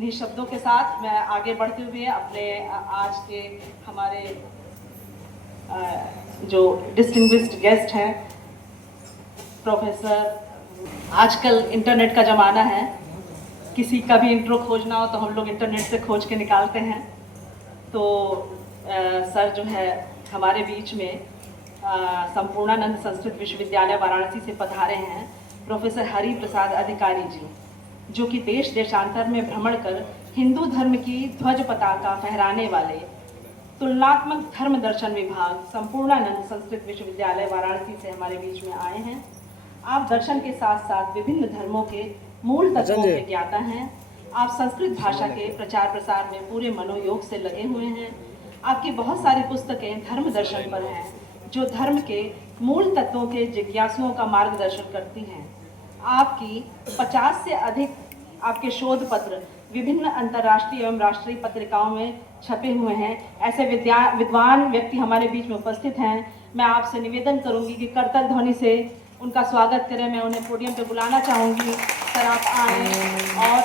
इन्हीं शब्दों के साथ मैं आगे बढ़ते हुए अपने आज के हमारे जो डिस्टिंग्विश्ड गेस्ट हैं प्रोफेसर, आजकल इंटरनेट का ज़माना है, किसी का भी इंट्रो खोजना हो तो हम लोग इंटरनेट से खोज के निकालते हैं। तो सर जो है हमारे बीच में संपूर्णानंद संस्कृत विश्वविद्यालय वाराणसी से पधारे हैं प्रोफेसर हरि प्रसाद अधिकारी जी, जो कि देश देशांतर में भ्रमण कर हिंदू धर्म की ध्वज पताका फहराने वाले तुलनात्मक धर्म दर्शन विभाग संपूर्णानंद संस्कृत विश्वविद्यालय वाराणसी से हमारे बीच में आए हैं। आप दर्शन के साथ साथ विभिन्न धर्मों के मूल तत्वों के ज्ञाता हैं। आप संस्कृत भाषा के प्रचार प्रसार में पूरे मनोयोग से लगे हुए हैं। आपकी बहुत सारी पुस्तकें धर्म दर्शन पर हैं, जो धर्म के मूल तत्वों के जिज्ञासुओं का मार्गदर्शन करती हैं। आपकी 50 से अधिक आपके शोध पत्र विभिन्न अंतर्राष्ट्रीय एवं राष्ट्रीय पत्रिकाओं में छपे हुए हैं। ऐसे विद्वान व्यक्ति हमारे बीच में उपस्थित हैं। मैं आपसे निवेदन करूंगी कि करताल ध्वनि से उनका स्वागत करें। मैं उन्हें पोडियम पे बुलाना चाहूंगी। सर आप आएं और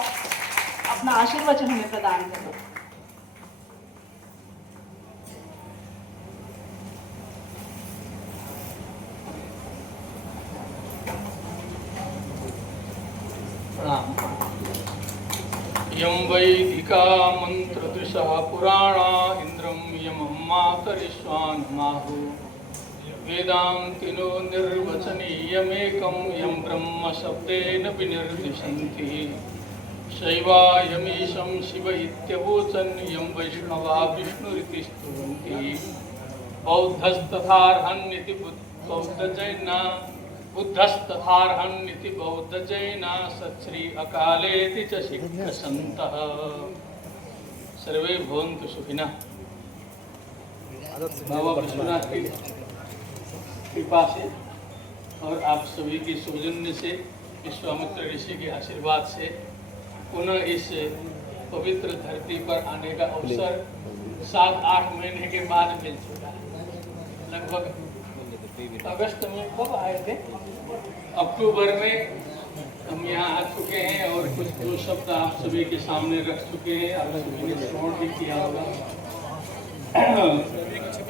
अपना आशीर्वचन हमें प्रदान करें। यं वैदिका मंत्रदृशा पुराणा इंद्रं यमं मातरिश्वान्माहु वेदान्तिनो निर्वचनीयमेकं यं ब्रह्म शब्देन विनिर्दिशन्ति शैवायमीशं शिव इत्यवोचन् यं वैष्णवा विष्णुरिति स्तुवन्ति बौद्धस्तथार्हन्निति बौद्धजैना बुद्धस्तथार्हन्निति बौद्धजैना सच्छ्री अकालेति च सिद्धसन्तः सर्वे भवन्तु सुखिनः। बाबा विश्वनाथ की कृपा से और आप सभी की सौजन्य से, विश्वामित्र ऋषि के आशीर्वाद से पुनः इस पवित्र धरती पर आने का अवसर 7-8 महीने के बाद मिल चुका है। लगभग अगस्त में कब आए थे, अक्टूबर में हम यहाँ आ चुके हैं और कुछ दो शब्द आप सभी के सामने रख चुके हैं। आप सभी ने श्रवण भी किया होगा।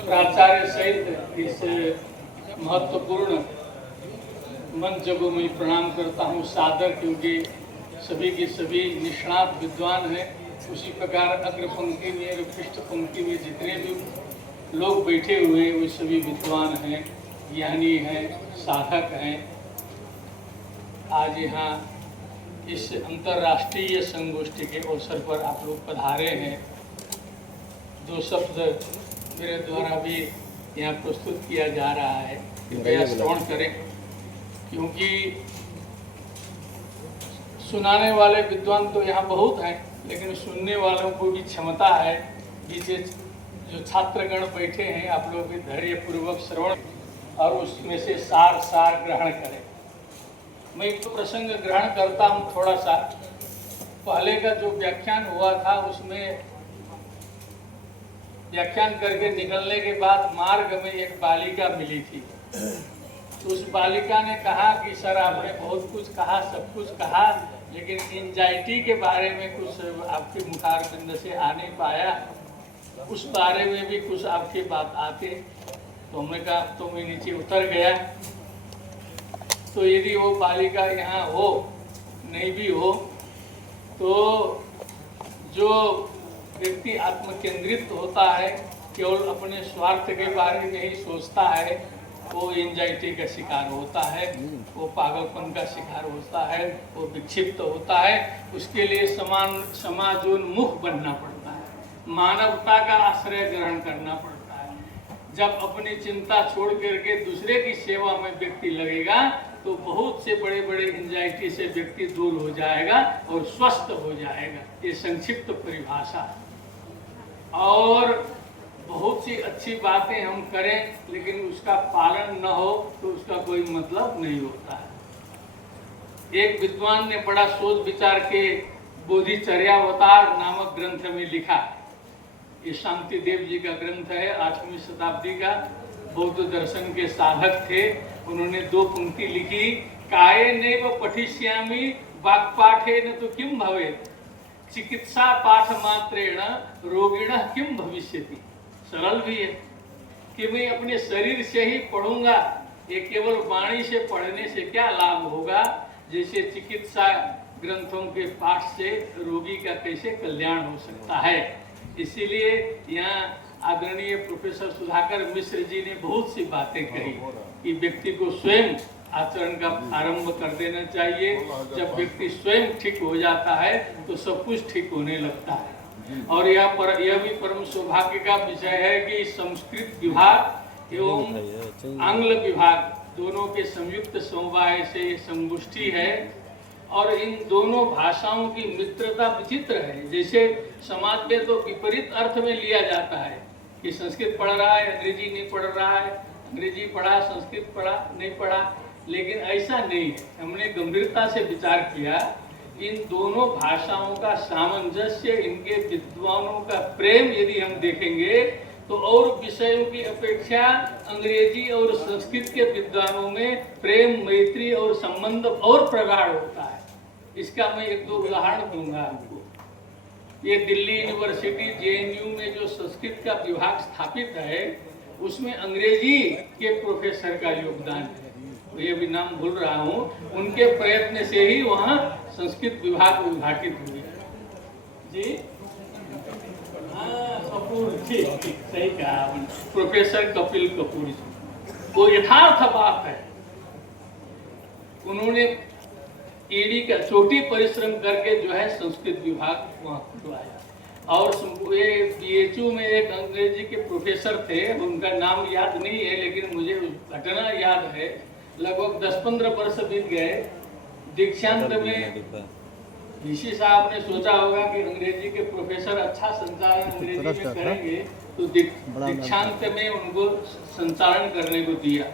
प्राचार्य सहित इस महत्वपूर्ण मंच को मैं प्रणाम करता हूँ सादर, क्योंकि सभी के सभी निष्णात विद्वान हैं। उसी प्रकार अग्र पंक्ति में और पृष्ठ पंक्ति में जितने भी लोग बैठे हुए हैं वे सभी विद्वान हैं, ज्ञानी हैं, साधक हैं। आज यहाँ इस अंतर्राष्ट्रीय संगोष्ठी के अवसर पर आप लोग पधारे हैं। दो शब्द मेरे द्वारा भी यहाँ प्रस्तुत किया जा रहा है, कृपया श्रवण करें, क्योंकि सुनाने वाले विद्वान तो यहाँ बहुत हैं, लेकिन सुनने वालों को भी क्षमता है। पीछे जो छात्रगण बैठे हैं, आप लोग भी धैर्यपूर्वक श्रवण और उसमें से सार ग्रहण करें। मैं एक प्रसंग ग्रहण करता हूँ थोड़ा सा। पहले का जो व्याख्यान हुआ था उसमें व्याख्यान करके निकलने के बाद मार्ग में एक बालिका मिली थी। तो उस बालिका ने कहा कि सर आपने बहुत कुछ कहा, सब कुछ कहा, लेकिन एंजाइटी के बारे में कुछ आपके मुखारबिंद से आ नहीं पाया। उस बारे में भी कुछ आपकी बात आती। तो हमने कहा तो मैं नीचे उतर गया। तो यदि वो बालिका यहाँ हो, नहीं भी हो, तो जो व्यक्ति आत्मकेंद्रित होता है, केवल अपने स्वार्थ के बारे में ही सोचता है, वो एंजाइटी का शिकार होता है, वो पागलपन का शिकार होता है, वो विक्षिप्त होता है। उसके लिए समाजोन्मुख बनना पड़ता है, मानवता का आश्रय ग्रहण करना पड़ता है। जब अपनी चिंता छोड़ करके दूसरे की सेवा में व्यक्ति लगेगा तो बहुत से बड़े बड़े एंजाइटी से व्यक्ति दूर हो जाएगा और स्वस्थ हो जाएगा। ये संक्षिप्त परिभाषा। और बहुत सी अच्छी बातें हम करें लेकिन उसका पालन न हो तो उसका कोई मतलब नहीं होता है। एक विद्वान ने बड़ा सोच विचार के बोधिचर्यावतार नामक ग्रंथ में लिखा। ये शांति देव जी का ग्रंथ है, 8वीं शताब्दी का, बौद्ध दर्शन के साधक थे। उन्होंने 2 पंक्ति लिखी, काये नैव पठिष्यामि वाक्पाठेन तो किम भवेत्। चिकित्सा पाठ मात्रेण रोगिण किम भविष्यति। सरल भी है कि मैं अपने शरीर से ही पढ़ूंगा, ये केवल वाणी से पढ़ने से क्या लाभ होगा, जैसे चिकित्सा ग्रंथों के पाठ से रोगी का कैसे कल्याण हो सकता है। इसीलिए यहाँ आदरणीय प्रोफेसर सुधाकर मिश्र जी ने बहुत सी बातें कही कि व्यक्ति को स्वयं आचरण का आरंभ कर देना चाहिए। जब व्यक्ति स्वयं ठीक हो जाता है तो सब कुछ ठीक होने लगता है। और यह भी परम सौभाग्य का विषय है कि संस्कृत विभाग एवं आंग्ल विभाग दोनों के संयुक्त समवाय से ये संगोष्ठी है। और इन दोनों भाषाओं की मित्रता विचित्र है। जैसे समाज में तो विपरीत अर्थ में लिया जाता है कि संस्कृत पढ़ रहा है, अंग्रेजी नहीं पढ़ रहा है, अंग्रेजी पढ़ा, संस्कृत पढ़ा नहीं पढ़ा, लेकिन ऐसा नहीं है। हमने गंभीरता से विचार किया, इन दोनों भाषाओं का सामंजस्य, इनके विद्वानों का प्रेम यदि हम देखेंगे तो और विषयों की अपेक्षा अंग्रेजी और संस्कृत के विद्वानों में प्रेम, मैत्री और संबंध और प्रगाढ़ होता है। इसका मैं एक दो उदाहरण दूंगा आपको। ये दिल्ली यूनिवर्सिटी JNU में जो संस्कृत का विभाग स्थापित है, उसमें अंग्रेजी के प्रोफेसर का योगदान है। ये भी नाम भूल रहा हूँ, उनके प्रयत्न से ही वहाँ संस्कृत विभाग उद्घाटित हुए। जी कपूर जी, सही कहा आपने, प्रोफेसर कपिल कपूर जी। वो यथार्थ बात है, उन्होंने ईडी का चोटी परिश्रम करके जो है संस्कृत विभाग वहाँ खुलवाया। और ये BHU में एक अंग्रेजी के प्रोफेसर थे, उनका नाम याद नहीं है लेकिन मुझे घटना याद है। लगभग 10-15 वर्ष बीत गए, दीक्षांत में ऋषि साहब ने सोचा होगा कि अंग्रेजी के प्रोफेसर अच्छा संचालन अंग्रेजी में करेंगे, तो दीक्षांत में उनको संचालन करने को दिया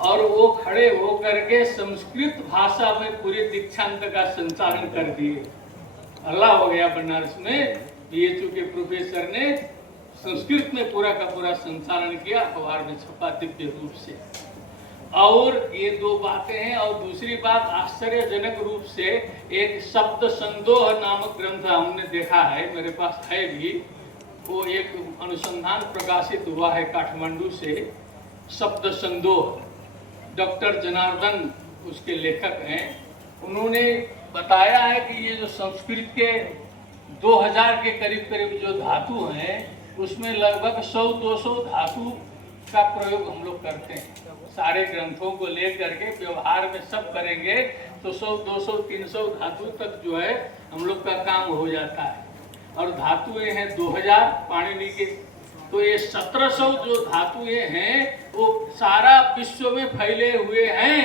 और वो खड़े हो करके संस्कृत भाषा में पूरे दीक्षांत का संचालन कर दिए। अल्लाह हो गया, बनारस में BHU के प्रोफेसर ने संस्कृत में पूरा का पूरा संचालन किया, अखबार में छपा दिव्य रूप से। और ये दो बातें हैं। और दूसरी बात, आश्चर्यजनक रूप से एक शब्द संदोह नामक ग्रंथ हमने देखा है, मेरे पास है भी, वो एक अनुसंधान प्रकाशित हुआ है काठमांडू से, शब्द संदोह। डॉक्टर जनार्दन उसके लेखक हैं। उन्होंने बताया है कि ये जो संस्कृत के 2000 के करीब करीब जो धातु हैं, उसमें लगभग 100-200 धातु का प्रयोग हम लोग करते हैं। सारे ग्रंथों को लेकर के व्यवहार में सब करेंगे तो 100, 200, 300 धातु तक जो है हम लोग का काम हो जाता है। और धातुएं हैं 2000 पाणिनि के, तो ये 1700 जो धातुएं हैं वो सारा विश्व में फैले हुए हैं।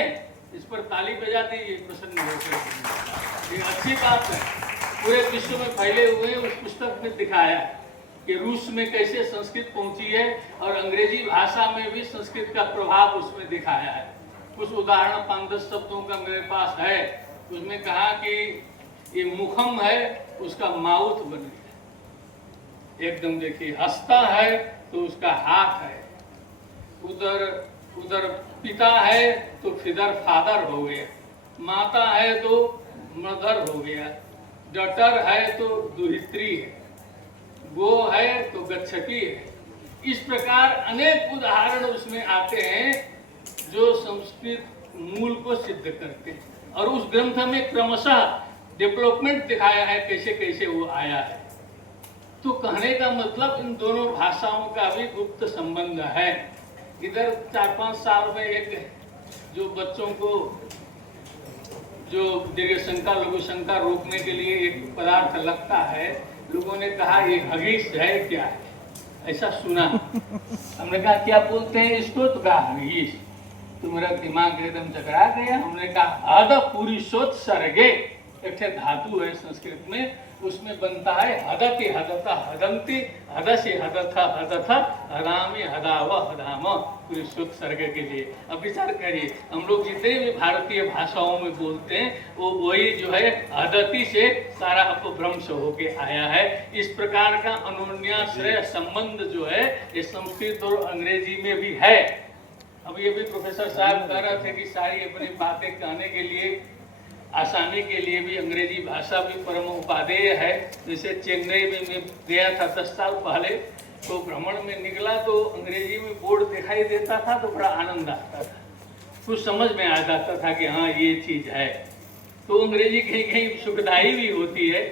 इस पर ताली बजा दीजिए प्रसन्न होकर, ये अच्छी बात है। पूरे विश्व में फैले हुए हैं। उस पुस्तक में दिखाया कि रूस में कैसे संस्कृत पहुंची है और अंग्रेजी भाषा में भी संस्कृत का प्रभाव उसमें दिखाया है। कुछ उदाहरण 5-10 शब्दों का मेरे पास है। उसमें कहा कि ये मुखम है, उसका माउथ बन गया एकदम। देखिए, हंसता है तो उसका हाथ है, उधर पिता है तो फिदर फादर हो गया, माता है तो मदर हो गया, डटर है तो दुहित्री है, गो है तो गच्छति है। इस प्रकार अनेक उदाहरण उसमें आते हैं जो संस्कृत मूल को सिद्ध करते हैं। और उस ग्रंथ में क्रमशः डेवलपमेंट दिखाया है, कैसे कैसे वो आया है। तो कहने का मतलब इन दोनों भाषाओं का भी गुप्त संबंध है। इधर 4-5 साल में एक जो बच्चों को जो दीर्घ शंका लघु शंका रोकने के लिए एक पदार्थ लगता है, लोगों ने कहा ये हगीज है क्या है, ऐसा सुना। हमने कहा क्या बोलते हैं इसको, तो कहा हगीज। तो मेरा दिमाग एकदम चकरा गया। हमने कहा हद पूरी सोच सरगे, एक धातु है संस्कृत में, उसमें बनता है हदति हदता हदंती, हदसी हदथा हदथा हदामी हदाव हदाम, पूरी सोच सर्ग के लिए। अब विचार करिए, हम लोग जितने भी भारतीय भाषाओं में बोलते हैं वो वही जो है हदति से सारा अपभ्रंश होके आया है। इस प्रकार का अनुन्याश्रय संबंध जो है ये संस्कृत और अंग्रेजी में भी है। अब ये भी प्रोफेसर साहब कह रहे थे कि सारी अपनी बातें कहने के लिए आसानी के लिए भी अंग्रेजी भाषा भी परम उपादेय है। जैसे चेन्नई में मैं गया था 10 साल पहले, तो भ्रमण में निकला तो अंग्रेजी में बोर्ड दिखाई देता था तो बड़ा आनंद आता था, कुछ समझ में आ जाता था कि हाँ ये चीज़ है। तो अंग्रेजी कहीं कहीं सुखदायी भी होती है।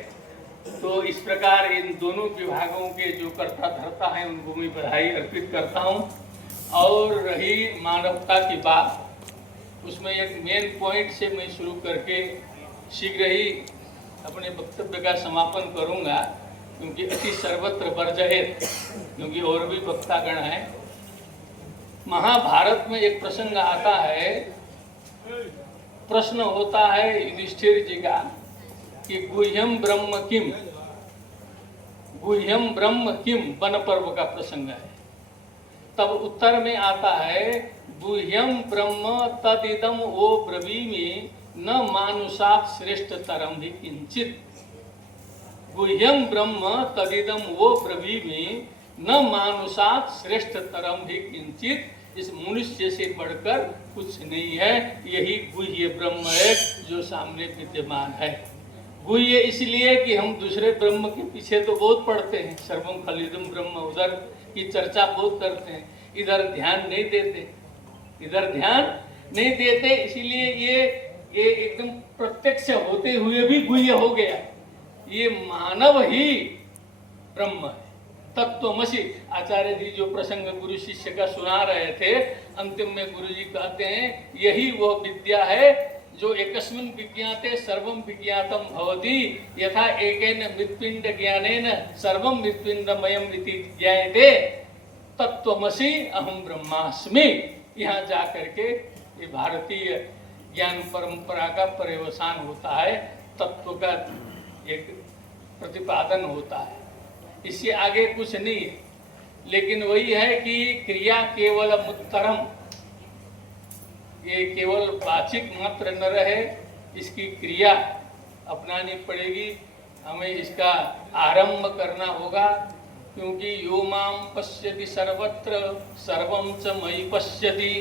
तो इस प्रकार इन दोनों विभागों के जो कर्ता धर्ता हैं उनको मैं बधाई अर्पित करता हूँ। और रही मानवता की बात, उसमें एक मेन पॉइंट से मैं शुरू करके शीघ्र ही अपने वक्तव्य का समापन करूंगा, क्योंकि अति सर्वत्र बरजहेत, क्योंकि और भी वक्तागण हैं। महाभारत में एक प्रसंग आता है, प्रश्न होता है युधिष्ठिर जी का कि गुह्यम ब्रह्म किम, गुह्यम ब्रह्म किम, वन पर्व का प्रसंग है। तब उत्तर में आता है गुह्यम ब्रह्म तदिदम वो ब्रवीमि न मानुषात् श्रेष्ठ तरम भी किंचित। गुह्यम ब्रह्म तदिदम वो ब्रवीमि न मानुषात् श्रेष्ठ तरम भी किंचित। इस मनुष्य से बढ़कर कुछ नहीं है, यही गुह्य ब्रह्म है जो सामने विद्यमान है। गुह्य इसलिए कि हम दूसरे ब्रह्म के पीछे तो बहुत पढ़ते हैं, सर्वम खलिदम ब्रह्म, उधर की चर्चा बहुत करते हैं, इधर ध्यान नहीं देते, इधर ध्यान नहीं देते। इसीलिए ये एकदम प्रत्यक्ष होते हुए भी गुह्य हो गया। ये मानव ही ब्रह्म है, तत्वमसि। आचार्य जी जो प्रसंग गुरु शिष्य का सुना रहे थे, अंतिम में गुरु जी कहते हैं यही वह विद्या है जो एकस्मिन् विज्ञाते सर्वं विज्ञातम भवति, यथा एकेन मृत्पिंड ज्ञानेन सर्वं मृत्पिंडमयम् इति ज्ञायते, तत्वमसि अहम ब्रह्मास्मि। यहाँ जा करके ये भारतीय ज्ञान परंपरा का पर्यवसान होता है, तत्व का एक प्रतिपादन होता है। इससे आगे कुछ नहीं है, लेकिन वही है कि क्रिया केवल उत्तरम, ये केवल वाचिक मात्र न रहे, इसकी क्रिया अपनानी पड़ेगी, हमें इसका आरंभ करना होगा। क्योंकि यो माम पश्यति सर्वत्र सर्वं च मयि पश्यति,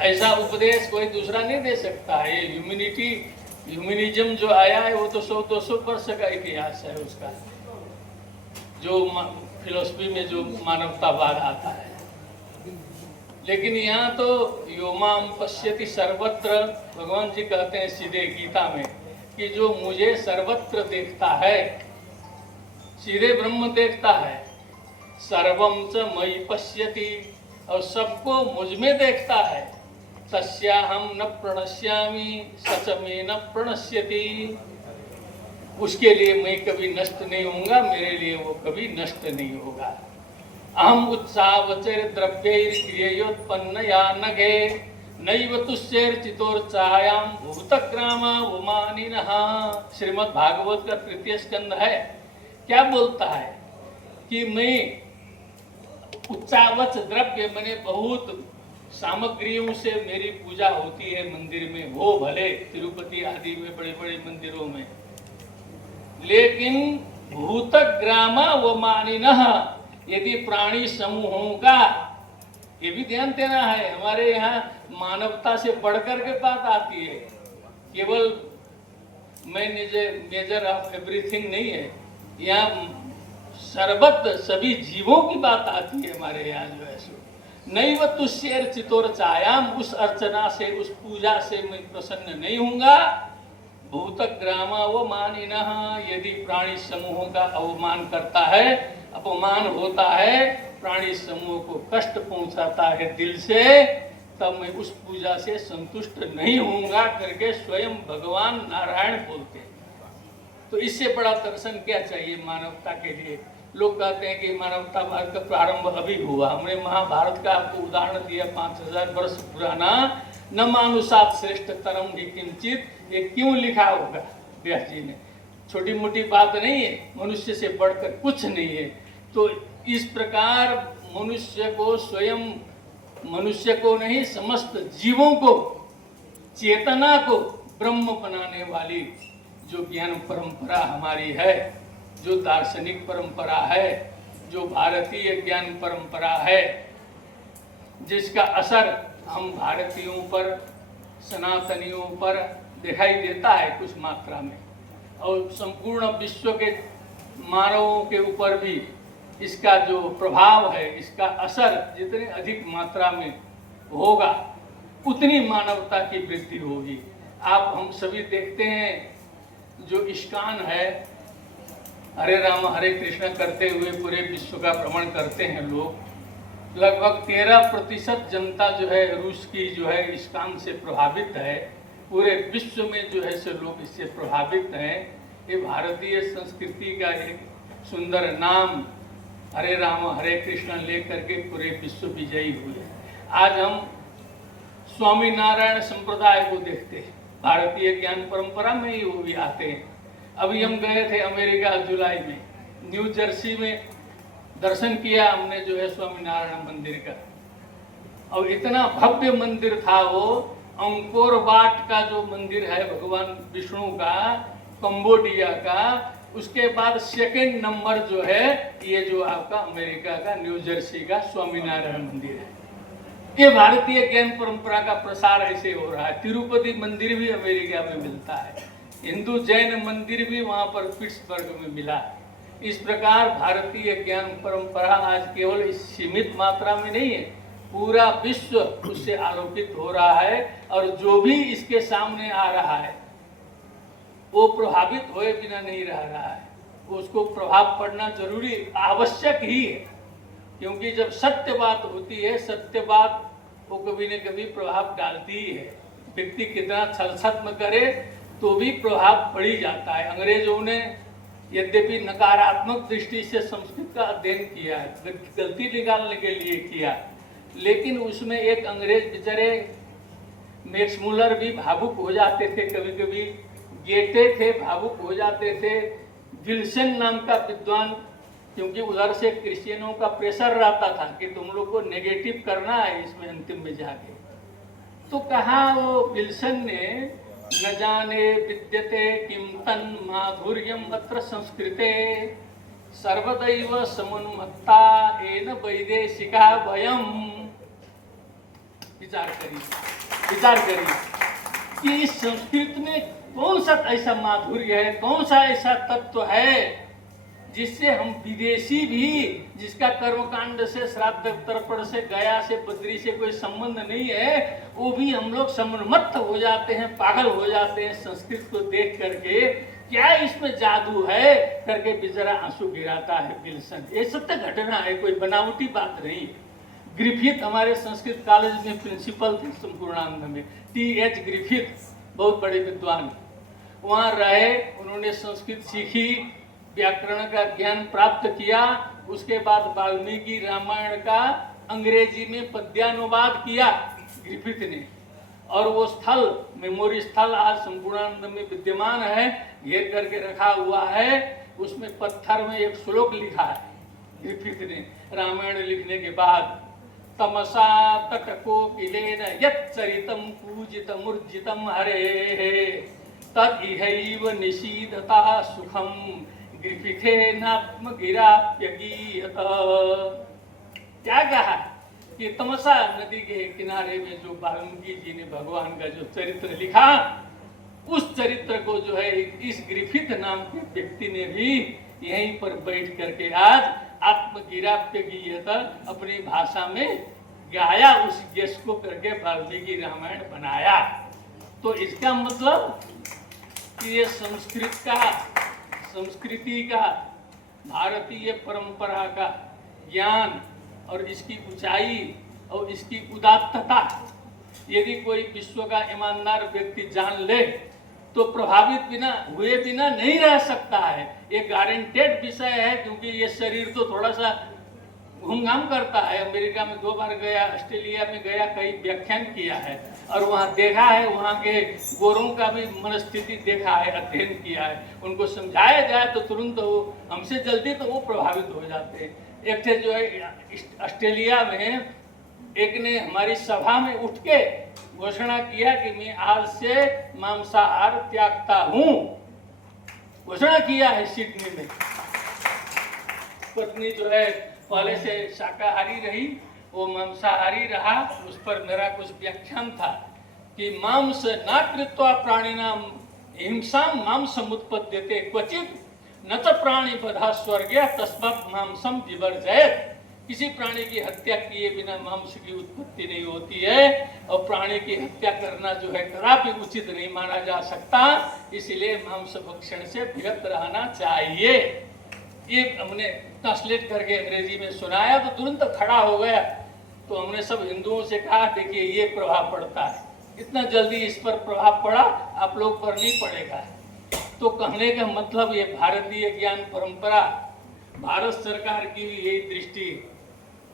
ऐसा उपदेश कोई दूसरा नहीं दे सकता है। ये ह्यूमनिज्म जो आया है वो तो 100-200 वर्ष का इतिहास है उसका, जो फिलोसफी में जो मानवतावाद आता है। लेकिन यहाँ तो योमाम पश्यति सर्वत्र, भगवान जी कहते हैं सीधे गीता में कि जो मुझे सर्वत्र देखता है, सीधे ब्रह्म देखता है, सर्वं च मयि पश्यति, और सबको मुझ में देखता है, तस्याहं न प्रणश्यामि सच में न प्रणश्यति, उसके लिए मैं कभी नष्ट नहीं होऊंगा, मेरे लिए वो कभी नष्ट नहीं होगा। अहम उत्साहवचर द्रव्यैर्क्रियोत्पन्न या नघे नैव तुष्यैर चितोर्चायाम भूतग्रामा उमानिनः। श्रीमद् भागवत का 3 स्कंद है। क्या बोलता है कि मैं उच्चावच द्रव्य, मैंने बहुत सामग्रियों से मेरी पूजा होती है मंदिर में, हो भले तिरुपति आदि में बड़े बड़े मंदिरों में, लेकिन भूतग्रामा व मानिनः, यदि प्राणी समूहों का, ये भी ध्यान देना है, हमारे यहाँ मानवता से बढ़कर के बात आती है। केवल मैं मेजर ऑफ एवरीथिंग नहीं है, यहाँ सर्वत्र सभी जीवों की बात आती है हमारे यहाँ जो है सो। नैव तुष्यैर चितोर्चायाम, उस अर्चना से, उस पूजा से मैं प्रसन्न नहीं होऊंगा। भूतग्रामा व मानिनः, यदि प्राणी समूहों का अवमान करता है, अपमान होता है, प्राणी समूह को कष्ट पहुंचाता है दिल से, तब मैं उस पूजा से संतुष्ट नहीं होऊंगा करके स्वयं भगवान नारायण बोलते हैं। तो इससे बड़ा दर्शन क्या चाहिए मानवता के लिए। लोग कहते हैं कि मानवतावाद का प्रारंभ अभी हुआ। हमने महाभारत का आपको उदाहरण दिया 5000 वर्ष पुराना, न मानुषात् श्रेष्ठ तरम भी किंचित, ये क्यों लिखा होगा व्यास जी ने। छोटी मोटी बात नहीं है, मनुष्य से बढ़कर कुछ नहीं है। तो इस प्रकार मनुष्य को, स्वयं मनुष्य को नहीं, समस्त जीवों को, चेतना को ब्रह्म बनाने वाली जो ज्ञान परंपरा हमारी है, जो दार्शनिक परंपरा है, जो भारतीय ज्ञान परंपरा है, जिसका असर हम भारतीयों पर, सनातनियों पर, दिखाई देता है कुछ मात्रा में, और संपूर्ण विश्व के मानवों के ऊपर भी इसका जो प्रभाव है, इसका असर जितने अधिक मात्रा में होगा उतनी मानवता की वृद्धि होगी। आप हम सभी देखते हैं जो इस्कॉन है, हरे राम हरे कृष्ण करते हुए पूरे विश्व का भ्रमण करते हैं लोग। लगभग 13% जनता जो है रूस की जो है इस्कॉन से प्रभावित है। पूरे विश्व में जो है से लोग इससे प्रभावित हैं। ये भारतीय संस्कृति का एक सुंदर नाम हरे राम हरे कृष्ण लेकर के पूरे विश्व विजयी हुए। आज हम स्वामी नारायण संप्रदाय को देखते हैं, भारतीय ज्ञान परंपरा में ही वो भी आते हैं। अभी हम गए थे अमेरिका जुलाई में, न्यू जर्सी में दर्शन किया हमने जो है स्वामीनारायण मंदिर का, और इतना भव्य मंदिर था वो। अंकोर वाट का जो मंदिर है भगवान विष्णु का, कंबोडिया का, उसके बाद सेकंड नंबर जो है ये जो आपका अमेरिका का न्यू जर्सी का स्वामीनारायण मंदिर है। ये भारतीय ज्ञान परंपरा का प्रसार ऐसे हो रहा है। तिरुपति मंदिर भी अमेरिका में मिलता है, हिंदू जैन मंदिर भी वहाँ पर पिट्सबर्ग में मिला। इस प्रकार भारतीय ज्ञान परंपरा आज केवल इस सीमित मात्रा में नहीं है, पूरा विश्व उससे आलोकित हो रहा है। और जो भी इसके सामने आ रहा है वो प्रभावित होए बिना नहीं रह रहा है, उसको प्रभाव पड़ना जरूरी आवश्यक ही है। क्योंकि जब सत्य बात होती है, सत्य बात वो कभी न कभी प्रभाव डालती ही है। व्यक्ति कितना छलछत्म करे तो भी प्रभाव पड़ ही जाता है। अंग्रेजों ने यद्यपि नकारात्मक दृष्टि से संस्कृत का अध्ययन किया है, गलती निकालने के लिए किया, लेकिन उसमें एक अंग्रेज बेचारे मैक्स मुलर भी भावुक हो जाते थे, कभी कभी गेटे थे भावुक हो जाते थे, विल्सन नाम का विद्वान, क्योंकि उधर से क्रिश्चियनों का प्रेशर रहता था कि तुम लोग को नेगेटिव करना है इसमें अंतिम में जाके। तो कहा वो विल्सन ने, न जाने विद्यते किम तन माधुर्यम अत्र संस्कृते सर्वदैव समुन्मत्ता एन वैदेशिका वयम। विचार करिए कि इस संस्कृत में कौन सा ऐसा माधुर्य है, कौन सा ऐसा तत्व है जिससे हम विदेशी भी, जिसका कर्मकांड से श्राद्ध तर्पण से गया से बद्री से कोई संबंध नहीं है, वो भी हम लोग सम्मत हो जाते हैं, पागल हो जाते हैं संस्कृत को देख करके। क्या इसमें जादू है करके बेचारा आंसू गिराता है विल्सन। ये सत्य घटना है, कोई बनावटी बात नहीं। ग्रिफिथ हमारे संस्कृत कॉलेज में प्रिंसिपल थे संपूर्णानंद में, T.H. ग्रिफिथ, बहुत बड़े विद्वान, वहाँ रहे, उन्होंने संस्कृत सीखी, व्याकरण का ज्ञान प्राप्त किया। उसके बाद वाल्मीकि रामायण का अंग्रेजी में पद्यानुवाद किया ग्रिफिथ ने, और वो स्थल, मेमोरी स्थल आज संपूर्णानंद में विद्यमान है, घेर करके रखा हुआ है। उसमें पत्थर में एक श्लोक लिखा है ग्रिफिथ ने रामायण लिखने के बाद, तमसा तटकोकिलेन यच्चरितं पूजितमुर्जितं हरेः तद इहैव निशीदता सुखम ग्रिफिथेनात्मगिराप्यगीयत। क्या कहा कि तमसा नदी के किनारे में जो वाल्मीकि जी ने भगवान का जो चरित्र लिखा, उस चरित्र को जो है इस ग्रिफिथ नाम के व्यक्ति ने भी यहीं पर बैठ करके आज आत्मगिराप्य गीयत अपनी भाषा में गाया, उस यश को करके वाल्मीकि रामायण बनाया। तो इसका मतलब कि ये संस्कृति का, भारतीय परंपरा का ज्ञान और इसकी ऊंचाई और इसकी उदात्तता यदि कोई विश्व का ईमानदार व्यक्ति जान ले तो प्रभावित हुए बिना नहीं रह सकता है। ये गारंटेड विषय है, क्योंकि ये शरीर तो थोड़ा सा घूमघाम करता है। अमेरिका में 2 बार गया, ऑस्ट्रेलिया में गया, कई व्याख्यान किया है और वहाँ देखा है, वहाँ के गोरों का भी मनस्थिति देखा है, अध्ययन किया है। उनको समझाया जाए तो तुरंत हमसे जल्दी तो वो प्रभावित हो जाते हैं। एक थे जो है ऑस्ट्रेलिया में, एक ने हमारी सभा में उठ के घोषणा किया कि मैं आज से मांसाहार त्यागता हूँ, घोषणा किया है सिडनी में। पत्नी जो है पहले से शाकाहारी रही, वो मांसाहारी रहा, उस पर मेरा कुछ व्याख्यान था। कि मांस न कृत्वा प्राणिनाम हिंसा मांसमुत्पद्यते क्वचित न तो प्राणी बधा स्वर्गीय तस्मात् मांसम विवर्जयेत। किसी प्राणी की हत्या किए बिना मांस की उत्पत्ति नहीं होती है और प्राणी की हत्या करना जो है कदापि उचित नहीं माना जा सकता, इसलिए मांस भक्षण से विरत रहना चाहिए। ये हमने ट्रांसलेट करके अंग्रेजी में सुनाया तो तुरंत खड़ा हो गया। तो हमने सब हिंदुओं से कहा देखिए ये प्रभाव पड़ता है, इतना जल्दी इस पर प्रभाव पड़ा, आप लोग पर नहीं पड़ेगा। तो कहने का मतलब ये भारतीय ज्ञान परंपरा, भारत सरकार की यही दृष्टि,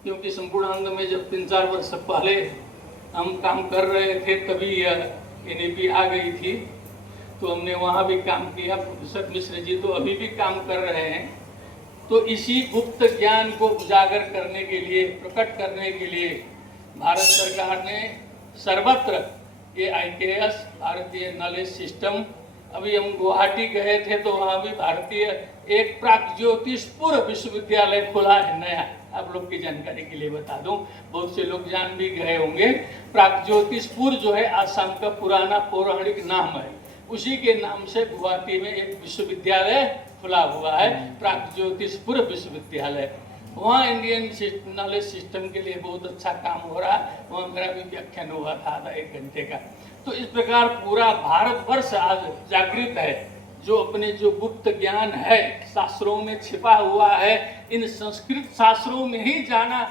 क्योंकि संपूर्णानंद में जब 3-4 वर्ष पहले हम काम कर रहे थे तभी NAP आ गई थी, तो हमने वहाँ भी काम किया। प्रोफेसर मिश्र जी तो अभी भी काम कर रहे हैं। तो इसी गुप्त ज्ञान को उजागर करने के लिए, प्रकट करने के लिए भारत सरकार ने सर्वत्र ये IKS भारतीय नॉलेज सिस्टम, अभी हम गुवाहाटी गए थे तो वहाँ भी भारतीय एक प्राग्ज्योतिषपुर विश्वविद्यालय खुला है नया। आप लोग की जानकारी के लिए बता दूं, बहुत से लोग जान भी गए होंगे। प्राग्ज्योतिषपुर जो है आसाम का पुराना पौराणिक नाम है, उसी के नाम से गुवाहाटी में एक विश्वविद्यालय खुला हुआ है, प्राग्ज्योतिषपुर विश्वविद्यालय। वहाँ इंडियन नॉलेज सिस्टम के लिए बहुत अच्छा काम हो रहा है। वहाँ मेरा भी व्याख्यान हुआ था आधा 1 घंटे का। तो इस प्रकार पूरा भारतवर्ष आज जागृत है। जो अपने जो गुप्त ज्ञान है शास्त्रों में छिपा हुआ है, इन संस्कृत शास्त्रों में ही जाना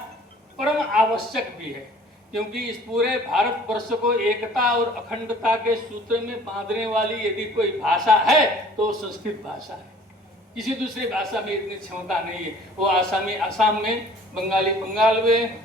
परम आवश्यक भी है, क्योंकि इस पूरे भारतवर्ष को एकता और अखंडता के सूत्र में बांधने वाली यदि कोई भाषा है तो संस्कृत भाषा है। किसी दूसरी भाषा में इतनी क्षमता नहीं है। वो आसामी आसाम में, बंगाली बंगाल में,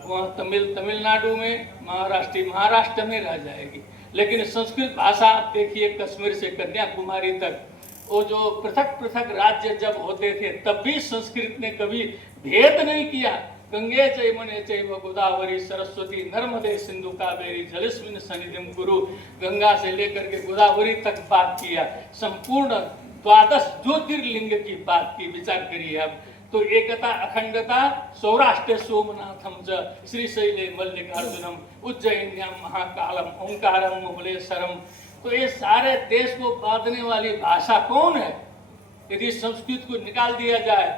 वहाँ तमिल तमिलनाडु में, महाराष्ट्री महाराष्ट्र में रह जाएगी। लेकिन संस्कृत भाषा आप देखिए, कश्मीर से कन्याकुमारी तक वो जो पृथक पृथक राज्य जब होते थे तब भी संस्कृत ने कभी भेद नहीं किया। गंगे चैमने चैव गोदावरी सरस्वती नर्मदे सिंधु कावेरी जलेस्मिन सन्निधिं कुरु, गंगा से लेकर के गोदावरी तक बात किया। संपूर्ण 12 ज्योतिर्लिंग की बात की, विचार करिए आप। तो एकता अखंडता सौराष्ट्र सोमनाथम च श्रीशैले मल्लिकार्जुनम उज्जैन्याम महाकालम ओंकारम मुमलेश्वरम। तो ये सारे देश को बांधने वाली भाषा कौन है? यदि संस्कृत को निकाल दिया जाए,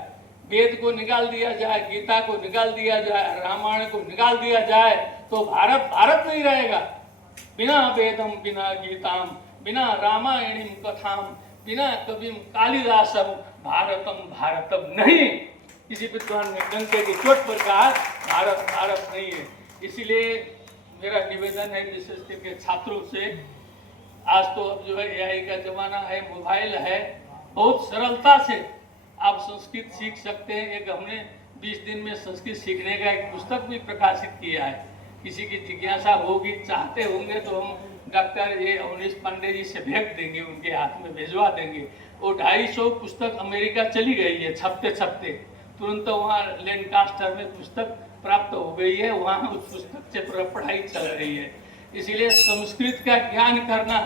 वेद को निकाल दिया जाए, गीता को निकाल दिया जाए, रामायण को निकाल दिया जाए तो भारत भारत नहीं रहेगा। बिना वेदम बिना गीताम बिना रामायणीम कथाम बिना कविम कालिदासम भारतम भारतम नहीं। किसी विद्वान ने डंके की चोट पर कहा भारत भारत नहीं है। इसीलिए मेरा निवेदन है विशेष करके छात्रों से, आज तो अब जो है AI का जमाना है, मोबाइल है, बहुत सरलता से आप संस्कृत सीख सकते हैं। एक हमने 20 दिन में संस्कृत सीखने का एक पुस्तक भी प्रकाशित किया है। किसी की जिज्ञासा होगी, चाहते होंगे तो हम डॉक्टर अवनीश पांडे जी से भेज देंगे, उनके हाथ में भिजवा देंगे। वो 250 पुस्तक अमेरिका चली गई है छपते छपते, तुरंत वहाँ लैंकास्टर में पुस्तक प्राप्त हो गई है, वहाँ उस पुस्तक से पढ़ाई चल रही है। इसीलिए संस्कृत का ज्ञान करना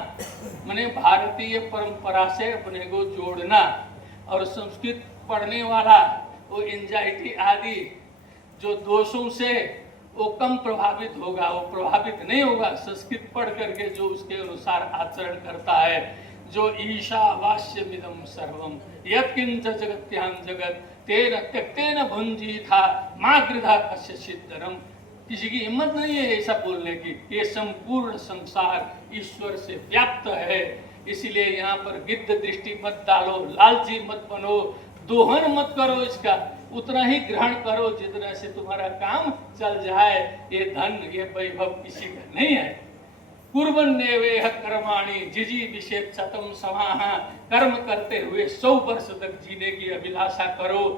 माने भारतीय परंपरा से अपने को जोड़ना। और संस्कृत पढ़ने वाला वो एंजाइटी आदि जो दोषों से वो कम प्रभावित होगा, वो प्रभावित नहीं होगा संस्कृत पढ़ करके जो उसके अनुसार आचरण करता है। जो ईशावास्यमिदं सर्वम यत्किंच जगत्यां जगत तेन त्यक्तेन भुंजी था माँ गृधा कश्चिदरम। किसी की हिम्मत नहीं है ऐसा बोलने की। ये संपूर्ण संसार ईश्वर से व्याप्त है। इसीलिए यहाँ पर गिद्ध दृष्टि मत डालो, लालची मत बनो, दोहन मत करो, इसका उतना ही ग्रहण करो जितना से तुम्हारा काम चल जाए। ये धन ये वैभव किसी का नहीं है। कुर्वन्नेवेह कर्माणि जिजी विषेद शतम समाहा। कर्म करते हुए 100 वर्ष तक जीने की अभिलाषा करो।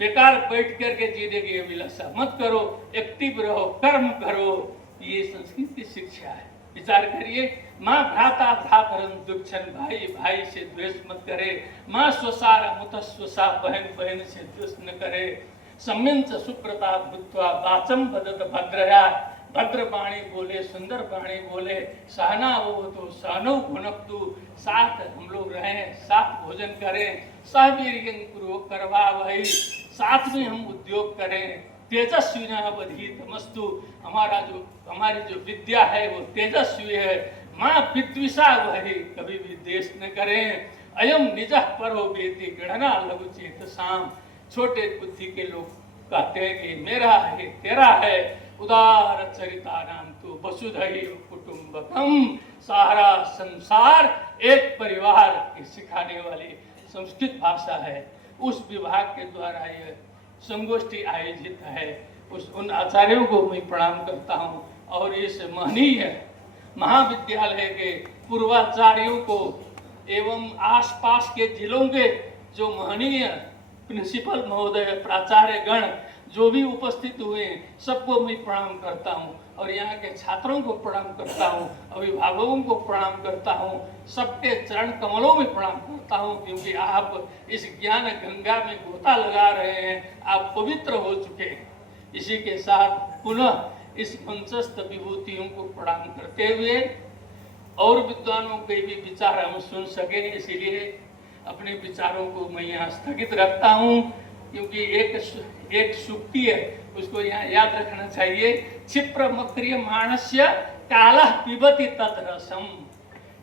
बेकार बैठ करके जीने की अभिलाषा मत करो, एक्टिव रहो, कर्म करो। ये संस्कृत की शिक्षा है। विचार करिए, माँ भ्राता भ्रातरं दुच्छन, भाई भाई से द्वेष मत करे। माँ स्वसार मुत स्वसा, बहन बहन से द्वेष न करे। सम्यंच सुप्रता भूत्वा वाचम वदत भद्रया। भद्र वाणी बोले, सुंदर वाणी बोले। सहना वो तो सहनो भुनक्तु। साथ हम लोग रहें, साथ भोजन करें, सहवीर्यं कुरु करवा वही, साथ में हम उद्योग करें। तेजस्विनः वधीतमस्तु। हमारी जो विद्या है वो तेजस्वी है। माँ विद्विषा वही, कभी भी द्वेष न करें। अयम निजः परो वेति गणना लघु चेतसाम। छोटे बुद्धि के लोग कहते हैं कि मेरा है तेरा है। उदार चरिता नाम तो वसुधैव कुटुंबकम। सारा संसार एक परिवार की सिखाने वाली संस्कृत भाषा है। उस विभाग के द्वारा यह संगोष्ठी आयोजित है। उन आचार्यों को मैं प्रणाम करता हूँ और इस महनीय महाविद्यालय के पूर्वाचार्यों को एवं आसपास के जिलों के जो महनीय प्रिंसिपल महोदय, प्राचार्य गण जो भी उपस्थित हुए सबको मैं प्रणाम करता हूँ और यहाँ के छात्रों को प्रणाम करता हूँ, अभिभावकों को प्रणाम करता हूँ, सबके चरण कमलों में प्रणाम करता हूँ, क्योंकि आप इस ज्ञान गंगा में गोता लगा रहे हैं, आप पवित्र हो चुके हैं। इसी के साथ पुनः इस मंचस्थ विभूतियों को प्रणाम करते हुए और विद्वानों के भी विचार हम सुन सके, इसीलिए अपने विचारों को मैं यहाँ स्थगित रखता हूँ। क्योंकि एक सूक्ति है, उसको यहाँ याद रखना चाहिए। क्षिप्र मक्रिय मानस्य कालः पिबति तद्रसम।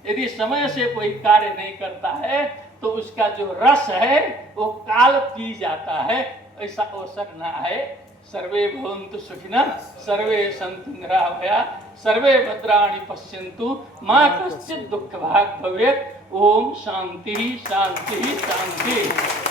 यदि समय से कोई कार्य नहीं करता है तो उसका जो रस है वो काल पी जाता है, ऐसा अवसर ना है। सर्वे भवन्तु सुखिनः, सर्वे सन्तु निरामयाः, सर्वे भद्राणि पश्यन्तु, मा कश्चित् दुःखभाग् भवेत्। ओम शांति शांति शांति।